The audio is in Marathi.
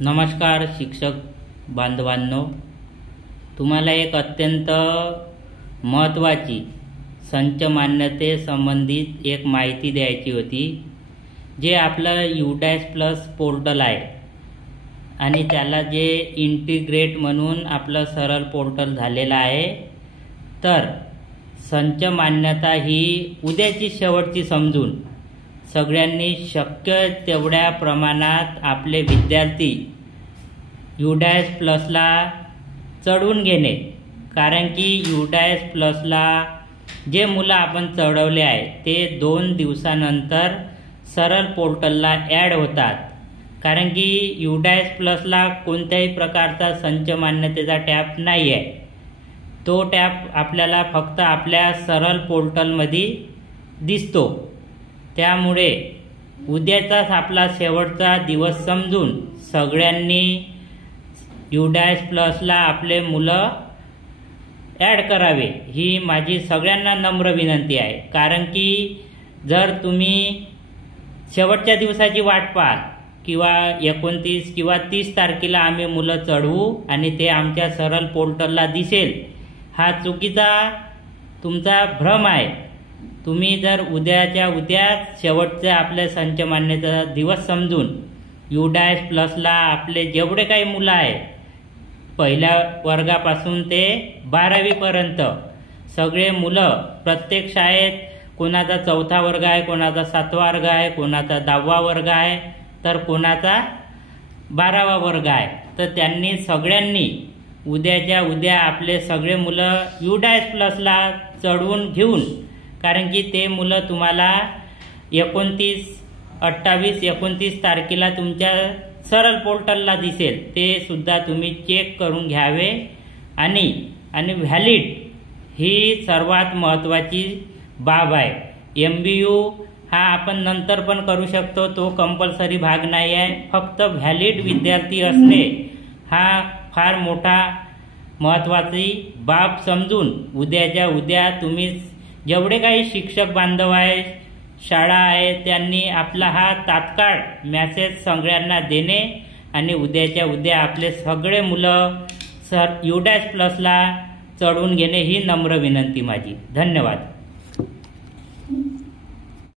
नमस्कार शिक्षक बांधवांनो, तुम्हाला एक अत्यंत महत्त्वाची संच मान्यतेसंबंधित एक माहिती द्यायची होती। जे आपलं UDAS+ पोर्टल आहे आणि त्याला जे इंटिग्रेट म्हणून आपलं सरळ पोर्टल झालेलं आहे, तर संच मान्यता ही उद्याची शेवटची समजून सगळ्यांनी शक्य तेवढ्या प्रमाणात आपले विद्यार्थी UDAS+ ला चढवून घेणे। कारण की UDAS+ ला जे मुलं आपण चढवले आहे ते 2 दिवसानंतर सरळ पोर्टलला ॲड होतात। कारण की UDAS+ ला कोणत्याही प्रकारचा संच मान्यतेचा टॅब नाही आहे। तो टॅब आपल्याला फक्त आपल्या सरळ पोर्टलमध्ये दिसतो। त्यामुळे उद्याचाच आपला शेवटचा दिवस समजून सगळ्यांनी UDAS+ ला आपले मुलं ॲड करावे, ही माझी सगळ्यांना नम्र विनंती आहे। कारण की जर तुम्ही शेवटच्या दिवसाची वाट पाहाल किंवा 29 किंवा 30 तारखेला आम्ही मुलं चढवू आणि ते आमच्या सरळ पोर्टलला दिसेल, हा चुकीचा तुमचा भ्रम आहे। तुम्ही जर उद्याच्या उद्या शेवटचा आपल्या संच मान्यतेचा दिवस समजून UDAS+ ला आपले जेवढे काही मुलं आहेत, पहिल्या वर्गापासून ते 12वी पर्यंत सगळे मुलं प्रत्येक शाळेत कोणाचा 4था वर्ग आहे, कोणाचा 7वा वर्ग आहे, कोणाचा 10वा वर्ग आहे, तर कोणाचा 12वा वर्ग आहे। तर त्यांनी सगळ्यांनी उद्याच्या उद्या आपले सगळे मुलं UDAS+ ला चढवून घेऊन, कारण की ते मुलं तुम्हाला 29, 28, 29 तारखेला तुमच्या सरळ पोर्टलला दिसेल, ते सुद्धा तुम्ही चेक करून घ्यावे। आणि व्हॅलिड ही सर्वात महत्त्वाची बाब आहे। MBU हा आपण नंतर पण करू शकतो, तो कंपल्सरी भाग नाही आहे। फक्त व्हॅलिड विद्यार्थी असणे हा फार मोठा महत्त्वाची बाब समजून उद्याच्या उद्या तुम्ही जेवढे काही शिक्षक बांधव आहे, शाळा आहे, त्यांनी आपला हा तात्काळ मेसेज सगळ्यांना देणे आणि उद्याच्या उद्या आपले सगळे मुलं UDAS+ ला चढवून घेणे ही नम्र विनंती माझी। धन्यवाद।